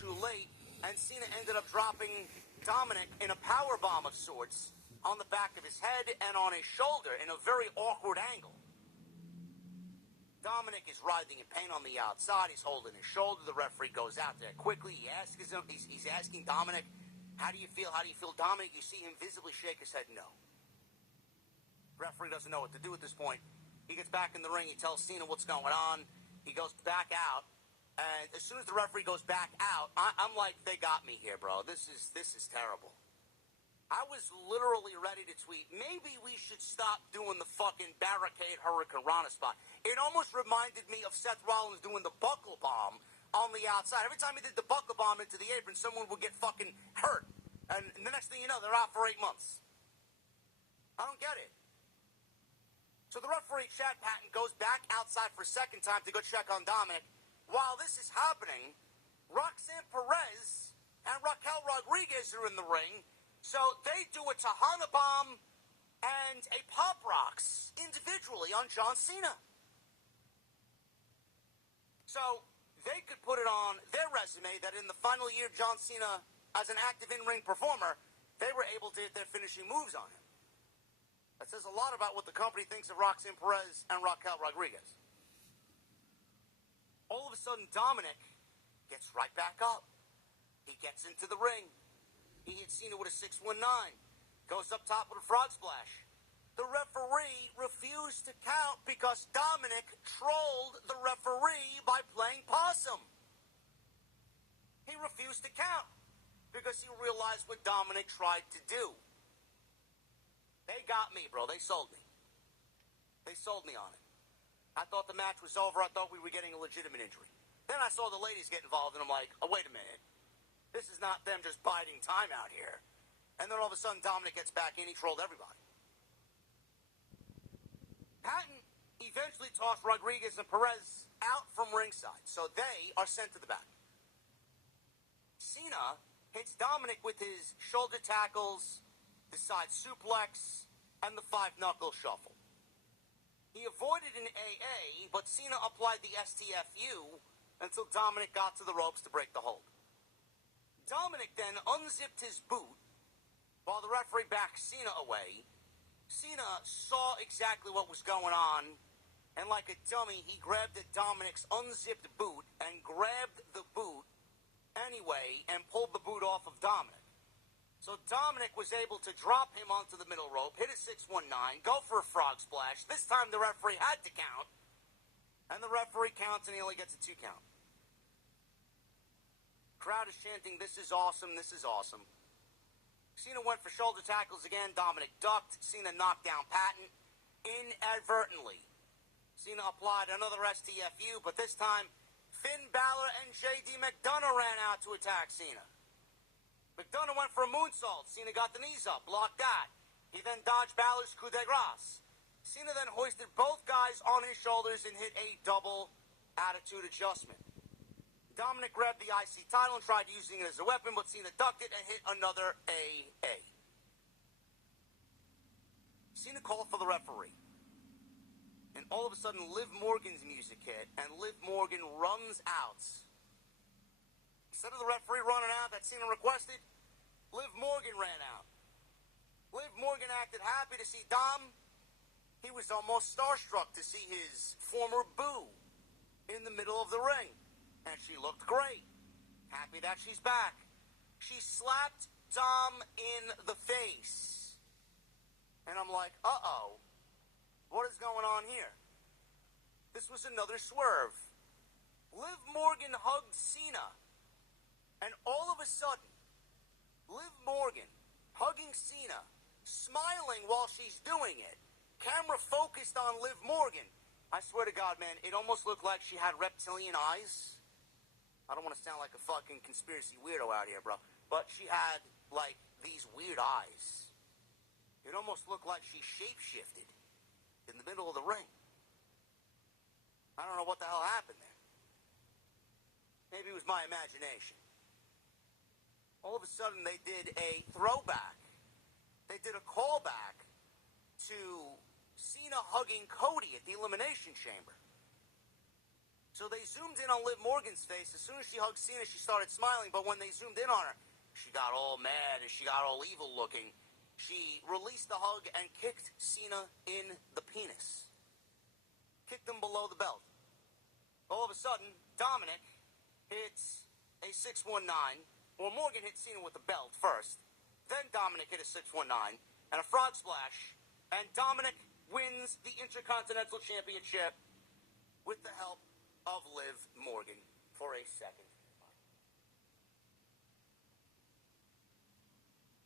too late, and Cena ended up dropping Dominic in a powerbomb of sorts on the back of his head and on his shoulder in a very awkward angle. Dominic is writhing in pain on the outside. He's holding his shoulder. The referee goes out there quickly. He asks him, he's asking Dominic, how do you feel? How do you feel, Dominic? You see him visibly shake his head no. Referee doesn't know what to do at this point. He gets back in the ring. He tells Cena what's going on. He goes back out. And as soon as the referee goes back out, I'm like, they got me here, bro. This is terrible. I was literally ready to tweet, maybe we should stop doing the fucking barricade Hurricane Rana spot. It almost reminded me of Seth Rollins doing the buckle bomb on the outside. Every time he did the buckle bomb into the apron, someone would get fucking hurt. And the next thing you know, they're out for 8 months. I don't get it. So the referee, Chad Patton, goes back outside for a second time to go check on Dominic. While this is happening, Roxanne Perez and Raquel Rodriguez are in the ring. So they do a Tahana Bomb and a Pop Rocks individually on John Cena. So they could put it on their resume that in the final year John Cena, as an active in-ring performer, they were able to hit their finishing moves on him. That says a lot about what the company thinks of Roxanne Perez and Raquel Rodriguez. All of a sudden, Dominic gets right back up. He gets into the ring. He hits Cena with a 619. Goes up top with a frog splash. The referee refused to count because Dominic trolled the referee by playing possum. He refused to count because he realized what Dominic tried to do. They got me, bro. They sold me. They sold me on it. I thought the match was over. I thought we were getting a legitimate injury. Then I saw the ladies get involved, and I'm like, oh, wait a minute. This is not them just biding time out here. And then all of a sudden, Dominic gets back in. He trolled everybody. Patton eventually tossed Rodriguez and Perez out from ringside, so they are sent to the back. Cena hits Dominic with his shoulder tackles, the side suplex, and the 5-knuckle shuffle. He avoided an AA, but Cena applied the STFU until Dominic got to the ropes to break the hold. Dominic then unzipped his boot while the referee backed Cena away. Cena saw exactly what was going on, and like a dummy, he grabbed at Dominic's unzipped boot and grabbed the boot anyway and pulled the boot off of Dominic. So Dominic was able to drop him onto the middle rope, hit a 619, go for a frog splash. This time the referee had to count, and the referee counts and he only gets a 2 count. Crowd is chanting, this is awesome, this is awesome. Cena went for shoulder tackles again. Dominic ducked. Cena knocked down Patton inadvertently. Cena applied another STFU, but this time Finn Balor and JD McDonough ran out to attack Cena. McDonough went for a moonsault. Cena got the knees up, blocked that. He then dodged Balor's coup de grace. Cena then hoisted both guys on his shoulders and hit a double attitude adjustment. Dominic grabbed the IC title and tried using it as a weapon, but Cena ducked it and hit another AA. Cena called for the referee. And all of a sudden, Liv Morgan's music hit, and Liv Morgan runs out. Instead of the referee running out that Cena requested, Liv Morgan ran out. Liv Morgan acted happy to see Dom. He was almost starstruck to see his former boo in the middle of the ring. And she looked great. Happy that she's back. She slapped Dom in the face. And I'm like, uh-oh. What is going on here? This was another swerve. Liv Morgan hugged Cena. And all of a sudden, Liv Morgan hugging Cena, smiling while she's doing it. Camera focused on Liv Morgan. I swear to God, man, it almost looked like she had reptilian eyes. I don't want to sound like a fucking conspiracy weirdo out here, bro. But she had, like, these weird eyes. It almost looked like she shape-shifted in the middle of the ring. I don't know what the hell happened there. Maybe it was my imagination. All of a sudden, they did a throwback. They did a callback to Cena hugging Cody at the Elimination Chamber. So they zoomed in on Liv Morgan's face. As soon as she hugged Cena, she started smiling, but when they zoomed in on her, she got all mad and she got all evil looking. She released the hug and kicked Cena in the penis. Kicked him below the belt. All of a sudden, Dominic hits a 619. Well, Morgan hit Cena with the belt first. Then Dominic hit a 619 and a frog splash. And Dominic wins the Intercontinental Championship with the help of Liv Morgan for a second.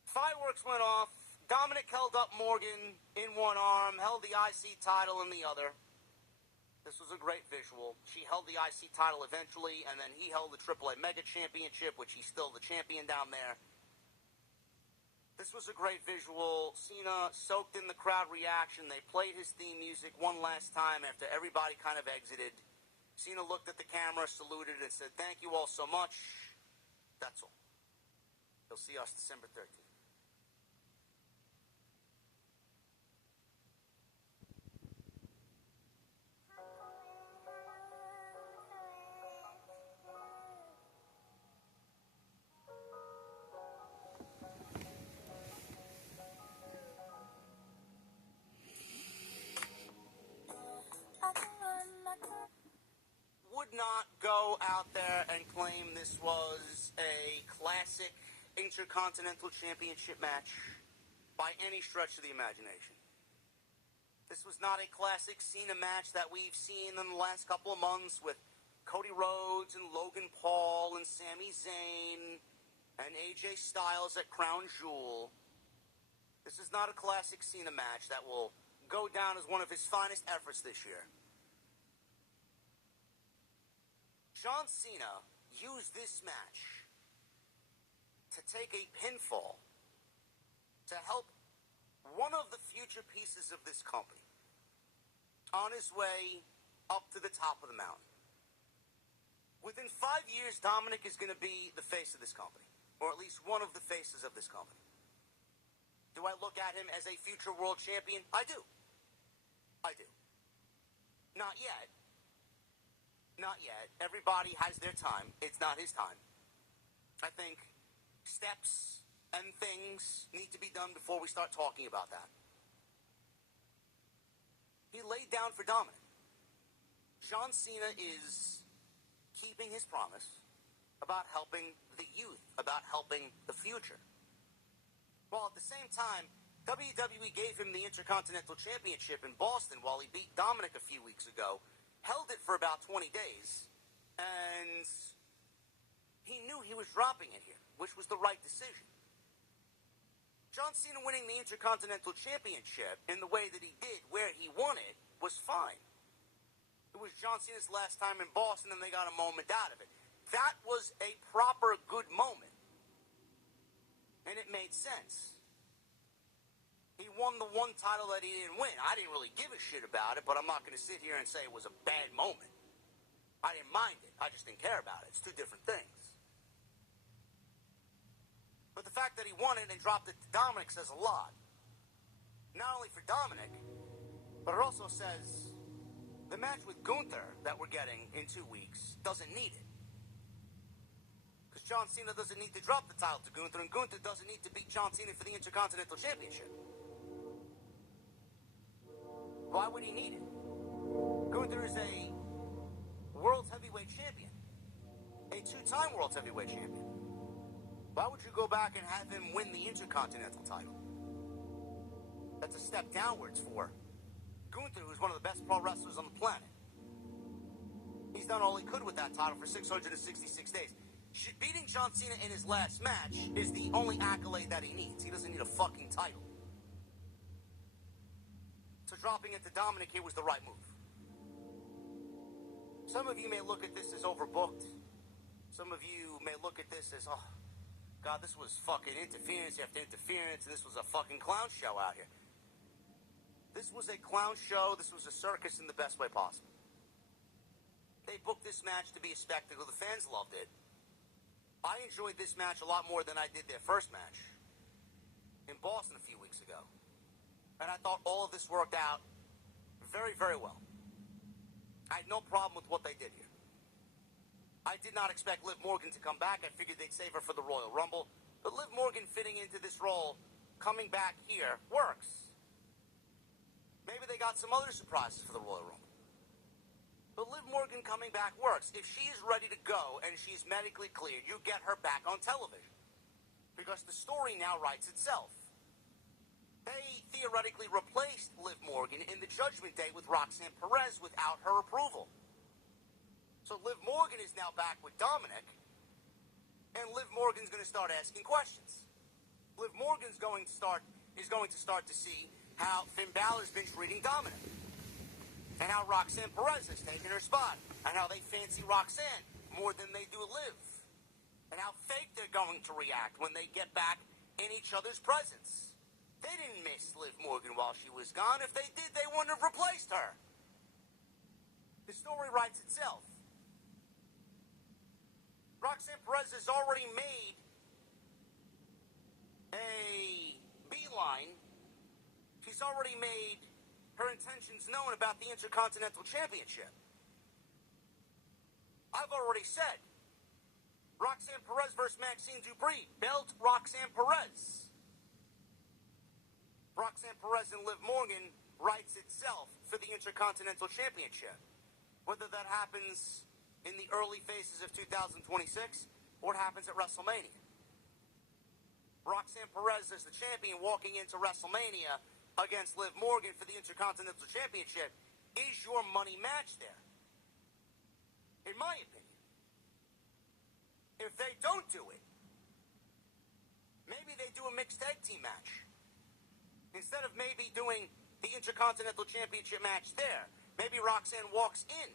Fireworks went off. Dominic held up Morgan in one arm, held the IC title in the other. This was a great visual. She held the IC title eventually, and then he held the AAA Mega Championship, which he's still the champion down there. This was a great visual. Cena soaked in the crowd reaction. They played his theme music one last time after everybody kind of exited. Cena looked at the camera, saluted, and said, "Thank you all so much." That's all. You'll see us December 13th. Would not go out there and claim this was a classic Intercontinental Championship match by any stretch of the imagination. This was not a classic Cena match that we've seen in the last couple of months with Cody Rhodes and Logan Paul and Sami Zayn and AJ Styles at Crown Jewel. This is not a classic Cena match that will go down as one of his finest efforts this year. John Cena used this match to take a pinfall to help one of the future pieces of this company on his way up to the top of the mountain. Within 5 years, Dominic is going to be the face of this company, or at least one of the faces of this company. Do I look at him as a future world champion? I do. I do. Not yet. Not yet. Everybody has their time. It's not his time. I think steps and things need to be done before we start talking about that. He laid down for Dominic. John Cena is keeping his promise about helping the youth, about helping the future. While at the same time, WWE gave him the Intercontinental Championship in Boston while he beat Dominic a few weeks ago, held it for about 20 days, and he knew he was dropping it here, which was the right decision. John Cena winning the Intercontinental Championship in the way that he did, where he won it, was fine. It was John Cena's last time in Boston, and they got a moment out of it. That was a proper good moment, and it made sense. He won the one title that he didn't win. I didn't really give a shit about it, but I'm not going to sit here and say it was a bad moment. I didn't mind it. I just didn't care about it. It's two different things. But the fact that he won it and dropped it to Dominic says a lot. Not only for Dominic, but it also says the match with Gunther that we're getting in 2 weeks doesn't need it. Because John Cena doesn't need to drop the title to Gunther, and Gunther doesn't need to beat John Cena for the Intercontinental Championship. Why would he need it? Gunther is a World Heavyweight Champion. A two-time World Heavyweight Champion. Why would you go back and have him win the Intercontinental title? That's a step downwards for Gunther, who's one of the best pro wrestlers on the planet. He's done all he could with that title for 666 days. Beating John Cena in his last match is the only accolade that he needs. He doesn't need a fucking title. So dropping it to Dominic here was the right move. Some of you may look at this as overbooked. Some of you may look at this as, oh, God, this was fucking interference after interference, and this was a fucking clown show out here. This was a clown show. This was a circus in the best way possible. They booked this match to be a spectacle. The fans loved it. I enjoyed this match a lot more than I did their first match in Boston a few weeks ago. And I thought all of this worked out very, very well. I had no problem with what they did here. I did not expect Liv Morgan to come back. I figured they'd save her for the Royal Rumble. But Liv Morgan fitting into this role, coming back here, works. Maybe they got some other surprises for the Royal Rumble. But Liv Morgan coming back works. If she is ready to go and she's medically cleared, you get her back on television. Because the story now writes itself. They theoretically replaced Liv Morgan in the Judgment Day with Roxanne Perez without her approval. So Liv Morgan is now back with Dominic, and Liv Morgan's going to start asking questions. Liv Morgan's going to start to see how Finn Balor's been treating Dominic, and how Roxanne Perez has taken her spot, and how they fancy Roxanne more than they do Liv, and how fake they're going to react when they get back in each other's presence. They didn't miss Liv Morgan while she was gone. If they did, they wouldn't have replaced her. The story writes itself. Roxanne Perez has already made a beeline. She's already made her intentions known about the Intercontinental Championship. I've already said, Roxanne Perez versus Maxine Dupree, belt Roxanne Perez. Roxanne Perez and Liv Morgan writes itself for the Intercontinental Championship. Whether that happens in the early phases of 2026, or it happens at WrestleMania. Roxanne Perez as the champion walking into WrestleMania against Liv Morgan for the Intercontinental Championship is your money match there. In my opinion. If they don't do it, maybe they do a mixed tag team match. Instead of maybe doing the Intercontinental Championship match there, maybe Roxanne walks in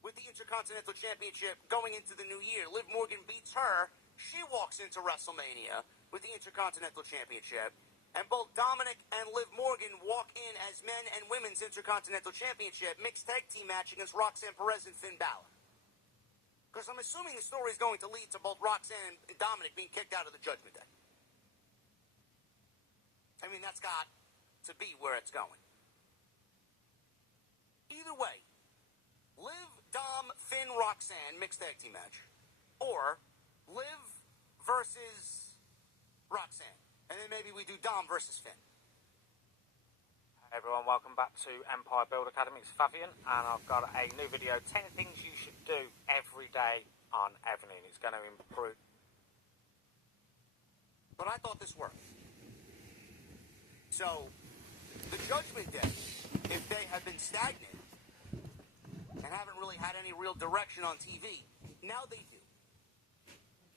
with the Intercontinental Championship going into the new year. Liv Morgan beats her. She walks into WrestleMania with the Intercontinental Championship. And both Dominic and Liv Morgan walk in as men and women's Intercontinental Championship mixed tag team match against Roxanne Perez and Finn Balor. Because I'm assuming the story is going to lead to both Roxanne and Dominic being kicked out of the Judgment Day. I mean, that's got to be where it's going. Either way, Liv, Dom, Finn, Roxanne mixed tag team match, or Liv versus Roxanne, and then maybe we do Dom versus Finn. Hey everyone, welcome back to Empire Build Academy. It's Fabian, and I've got a new video, 10 things you should do every day on Evening. It's going to improve. But I thought this worked. So, the Judgment Day, if they have been stagnant, and haven't really had any real direction on TV, now they do.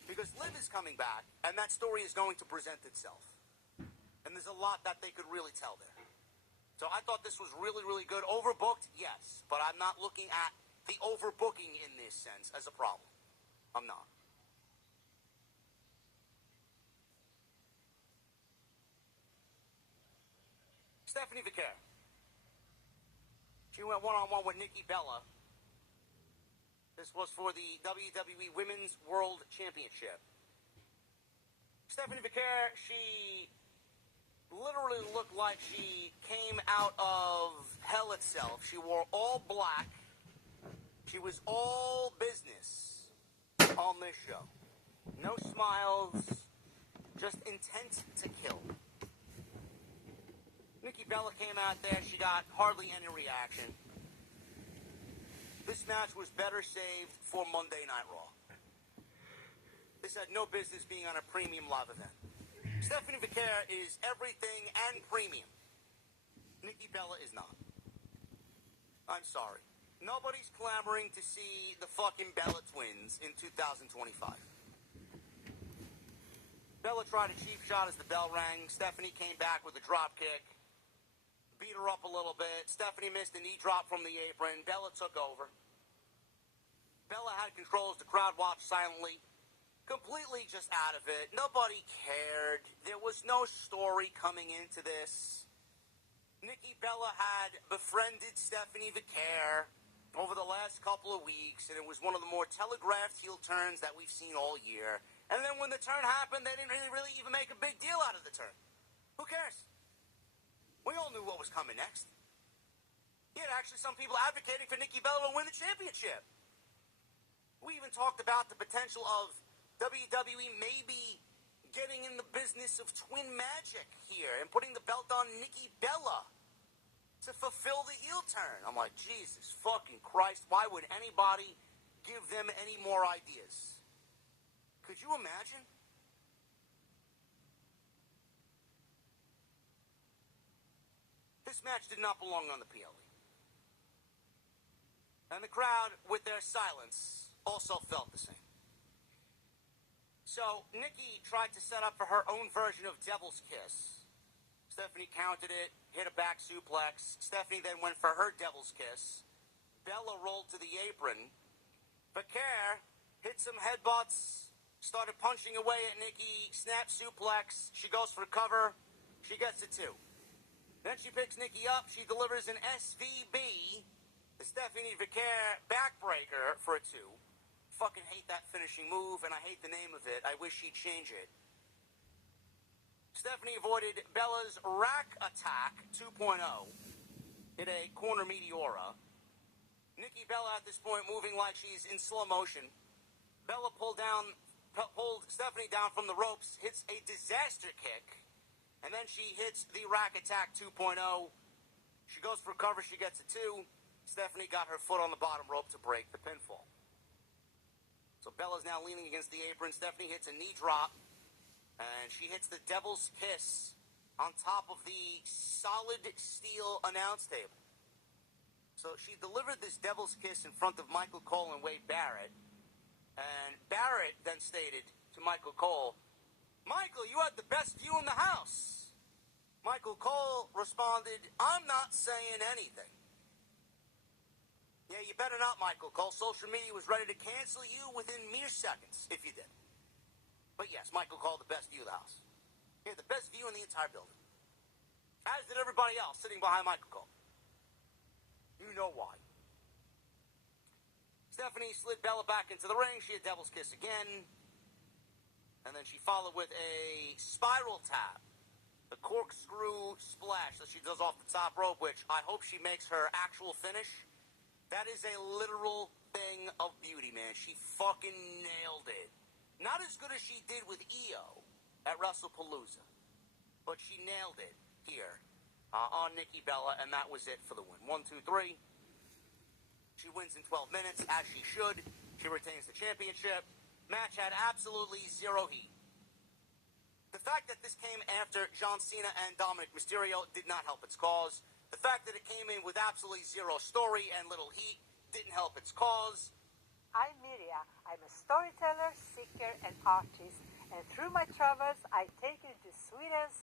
Because Liv is coming back, and that story is going to present itself. And there's a lot that they could really tell there. So I thought this was really, really good. Overbooked, yes, but I'm not looking at the overbooking in this sense as a problem. I'm not. Stephanie Vicaire. She went one-on-one with Nikki Bella. This was for the WWE Women's World Championship. Stephanie Vicaire, she literally looked like she came out of hell itself. She wore all black. She was all business on this show. No smiles, just intent to kill. Nikki Bella came out there. She got hardly any reaction. This match was better saved for Monday Night Raw. This had no business being on a premium live event. Stephanie Vicaire is everything and premium. Nikki Bella is not. I'm sorry. Nobody's clamoring to see the fucking Bella twins in 2025. Bella tried a cheap shot as the bell rang. Stephanie came back with a drop kick. Beat her up a little bit. Stephanie missed a knee drop from the apron. Bella took over. Bella had control as the crowd watched silently. Completely just out of it. Nobody cared. There was no story coming into this. Nikki Bella had befriended Stephanie Vicaire over the last couple of weeks, and it was one of the more telegraphed heel turns that we've seen all year. And then when the turn happened, they didn't really even make a big deal out of the turn. Who cares? We all knew what was coming next. You had actually some people advocating for Nikki Bella to win the championship. We even talked about the potential of WWE maybe getting in the business of twin magic here and putting the belt on Nikki Bella to fulfill the heel turn. I'm like, Jesus fucking Christ, why would anybody give them any more ideas? Could you imagine? This match did not belong on the PLE. And the crowd, with their silence, also felt the same. So, Nikki tried to set up for her own version of Devil's Kiss. Stephanie countered it, hit a back suplex. Stephanie then went for her Devil's Kiss. Bella rolled to the apron. Vaquer hit some headbutts, started punching away at Nikki, snap suplex. She goes for cover. She gets it too. Then she picks Nikki up. She delivers an SVB, the Stephanie Vaquer backbreaker for a 2. Fucking hate that finishing move, and I hate the name of it. I wish she'd change it. Stephanie avoided Bella's rack attack 2.0 in a corner meteora. Nikki Bella at this point moving like she's in slow motion. Bella pulled Stephanie down from the ropes, hits a disaster kick, and then she hits the rack attack 2.0. She goes for cover, she gets a 2. Stephanie got her foot on the bottom rope to break the pinfall. So Bella's now leaning against the apron. Stephanie hits a knee drop. And she hits the Devil's Kiss on top of the solid steel announce table. So she delivered this Devil's Kiss in front of Michael Cole and Wade Barrett. And Barrett then stated to Michael Cole, "Michael, you had the best view in the house." Michael Cole responded, "I'm not saying anything." Yeah, you better not, Michael Cole. Social media was ready to cancel you within mere seconds if you did. But yes, Michael called the best view of the house. He had the best view in the entire building. As did everybody else sitting behind Michael Cole. You know why. Stephanie slid Bella back into the ring. She had Devil's Kiss again. And then she followed with a spiral tap. The corkscrew splash that she does off the top rope, which I hope she makes her actual finish. That is a literal thing of beauty, man. She fucking nailed it. Not as good as she did with Io at WrestlePalooza, but she nailed it here on Nikki Bella, and that was it for the win. 1, 2, 3. She wins in 12 minutes, as she should. She retains the championship. Match had absolutely zero heat. The fact that this came after John Cena and Dominic Mysterio did not help its cause. The fact that it came in with absolutely zero story and little heat didn't help its cause. I'm Miria. I'm a storyteller, seeker, and artist, and through my travels, I take you to Sweden's